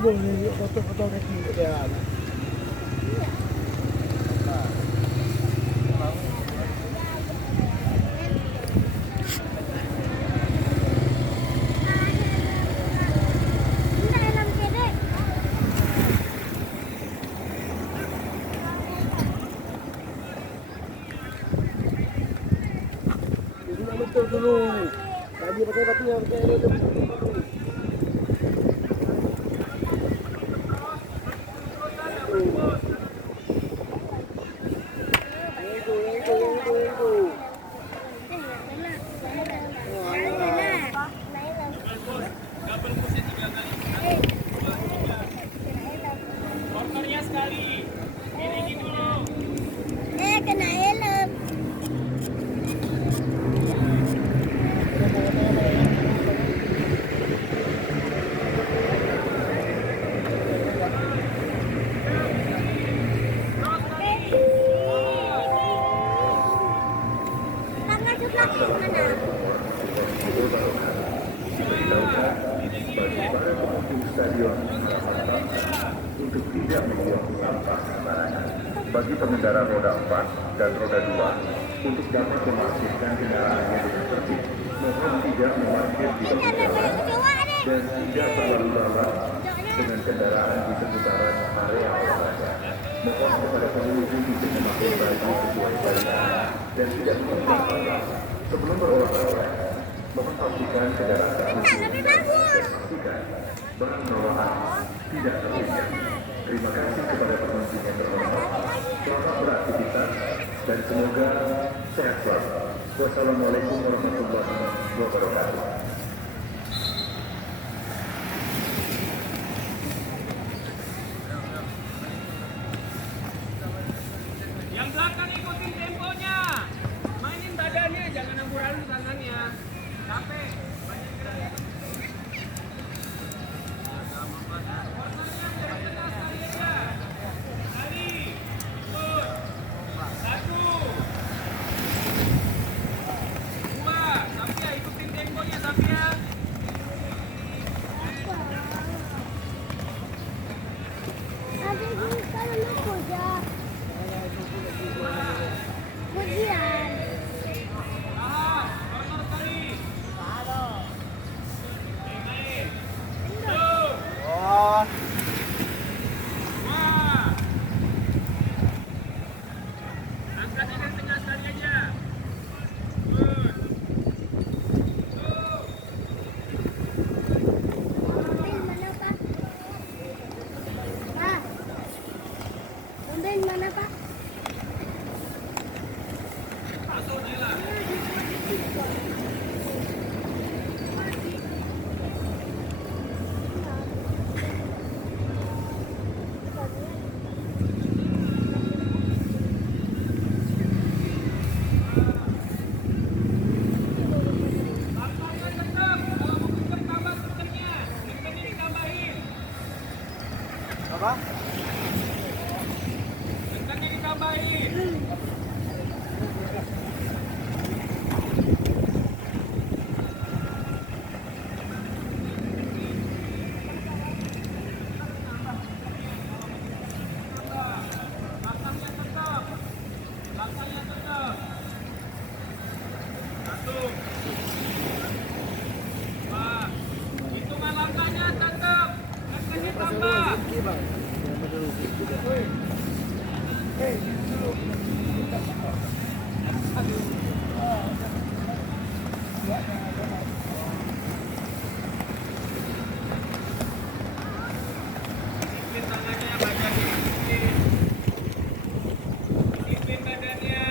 boleh foto-foto kaki dia. Betul dulu. Tadi pakai batu yang pakai helm dulu. Motornya sekali. Ini dulu. Kena helm. Tangan sebelah kiri mana? Bagi para pengunjung stadion untuk tidak membuang sampah sembarangan. Bagi pengendara roda 4 dan roda 2 untuk dapat memarkirkan kendaraannya dengan tertib, mohon tidak memarkir di tepi jalan dan tidak terlalu lambat dengan kendaraan di seputaran area olahraga. Mohon kepada pengunjung untuk memakai baju sesuai baris dan tidak melanggar sebelum berolahraga. Mohon pastikan kendaraan dan pastikan barang bawaan tidak terlihat. Terima kasih kepada pengunjung yang berhormat. Selamat beraktivitas dan semoga sehat selalu. Wassalamualaikum warahmatullahi wabarakatuh. Yang belakang ikutin temponya. Mainin badannya, jangan amburadul tangannya. Capek. Banyak gerak. Motornya biar jelas sekali aja. Sekali. Ikut. 1. 2. Sapia, ikutin temponya Sapia. Ada di kalau aku ya. Kemudian. Tahan. Motor sekali. Naik. 1. Oh. 2. Angkat dengan tengah sekali aja. Good. Mobil mana, Pak? Pak. Mobil mana, Pak? Masuk Nela. Tampaknya tetap. Kalau mau kenceng tambah kencengnya. Kencengnya ditambahin. Apa? Kencengnya ditambahin. Langkahnya tetap. Langkahnya tetap. 1. 2. Hitungan langkahnya tetap. Kencengnya tambah. Bang. Ikutin tangannya, badannya ikutin. Ikutin badannya.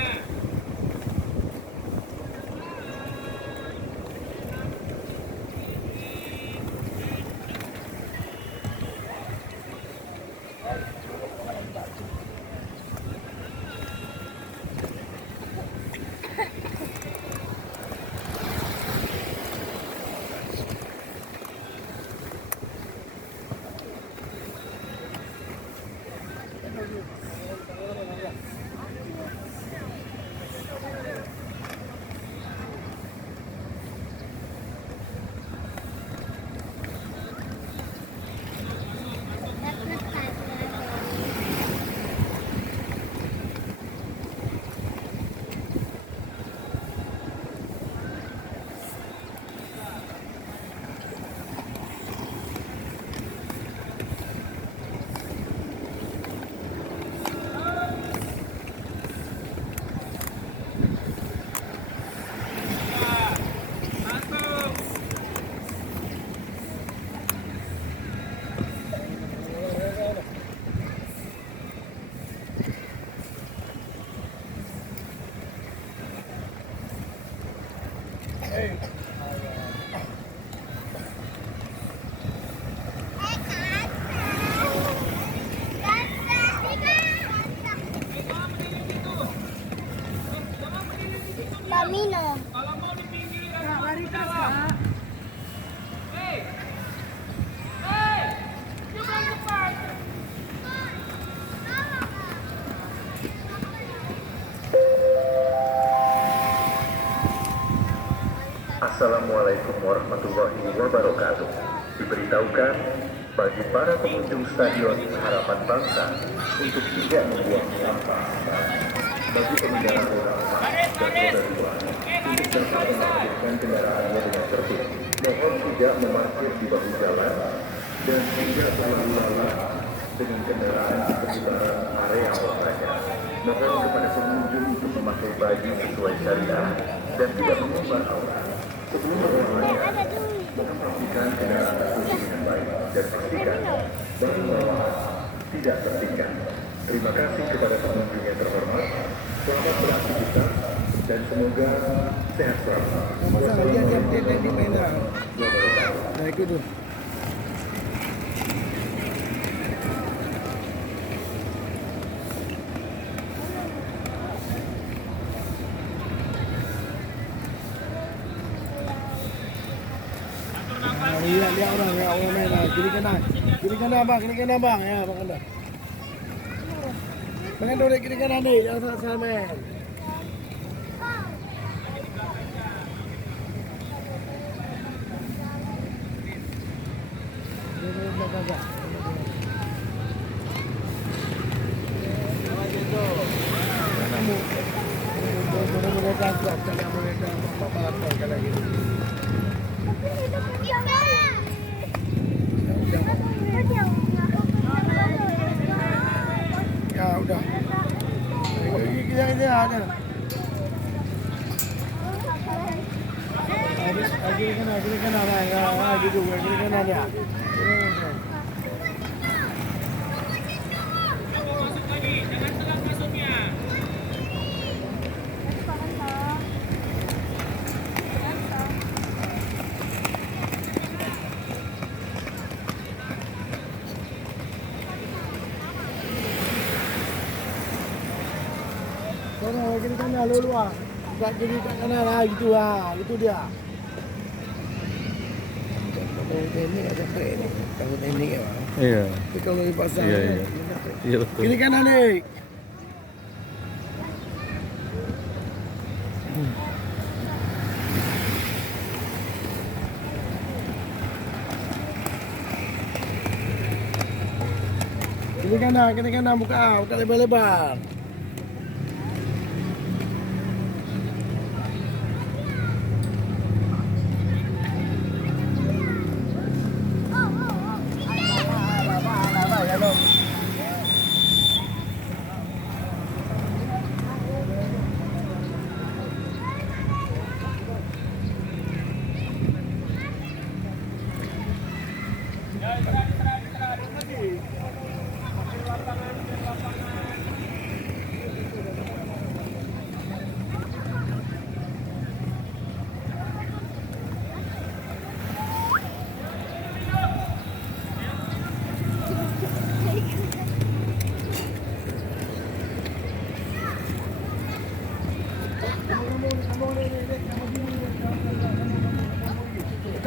minum. Kalau mau di pinggiran, mau di dalam. Hei, hei, jangan cepat. Assalamualaikum warahmatullahi wabarakatuh. Diberitahukan bagi para pengunjung Stadion Harapan Bangsa untuk tidak membuang sampah sembarangan. Bagi pengendara roda 4 dan roda 2 untuk dapat melanjutkan kendaraannya dengan tertib, mohon tidak memarkir di bahu jalan dan tidak berlalu lalang dengan kendaraan di sekitaran area olahraga. Mohon kepada pengunjung untuk memakai baju sesuai syariah dan tidak mengumbar aurat. Sebelum berolahraga, mohon pastikan kendaraan terkunci dengan baik dan pastikan bahu bawaan tidak tertinggal. Terima kasih kepada pengunjung yang terhormat. Selamat beraktivitas dan semoga sehat selalu. Masalah dia di mana? Nah, itu tuh. Lihat orang main lah. Kiri kanan bang, ya bang anda. Main dulu kiri kanan nih, jangan salah main. Ya udah. Ini ada. Kiri kanan ya, gitu kiri kanan ya. Masuk lagi, jangan telat masuknya. Kiri kanan lu ah. Enggak jadi kat kanan lah gitu ah. Itu dia. Ini ada ini. Kalau ini ya. Iya. Tapi kalau di pasar. Iya. Iya betul. Kiri kanan nih. Kiri kanan buka lebar-lebar.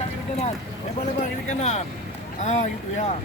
Kiri kanan, lebar-lebar kiri kanan. Ah gitu ya.